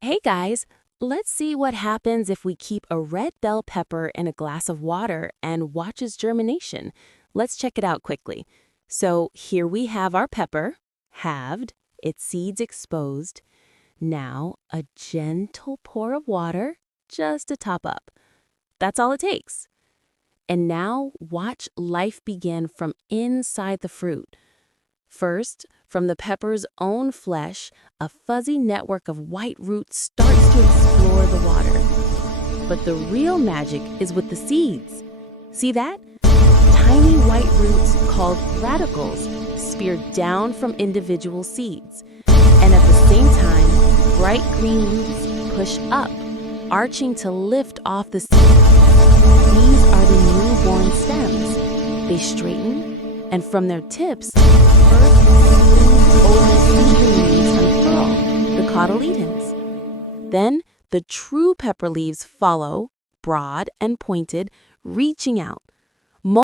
Hey guys, let's see what happens if we keep a red bell pepper in a glass of water and watch its germination. Let's check it out quickly. So here we have our pepper, halved, its seeds exposed. Now a gentle pour of water, just to top up. That's all it takes. And now watch life begin from inside the fruit. First, from the pepper's own flesh, a fuzzy network of white roots starts to explore the water. But the real magic is with the seeds. See that? Tiny white roots called radicals spear down from individual seeds. And at the same time, bright green roots push up, arching to lift off the seeds. These are the newborn stems. They straighten, and from their tips, first leaves unfurl, the cotyledons. Then the true pepper leaves follow, broad and pointed, reaching out.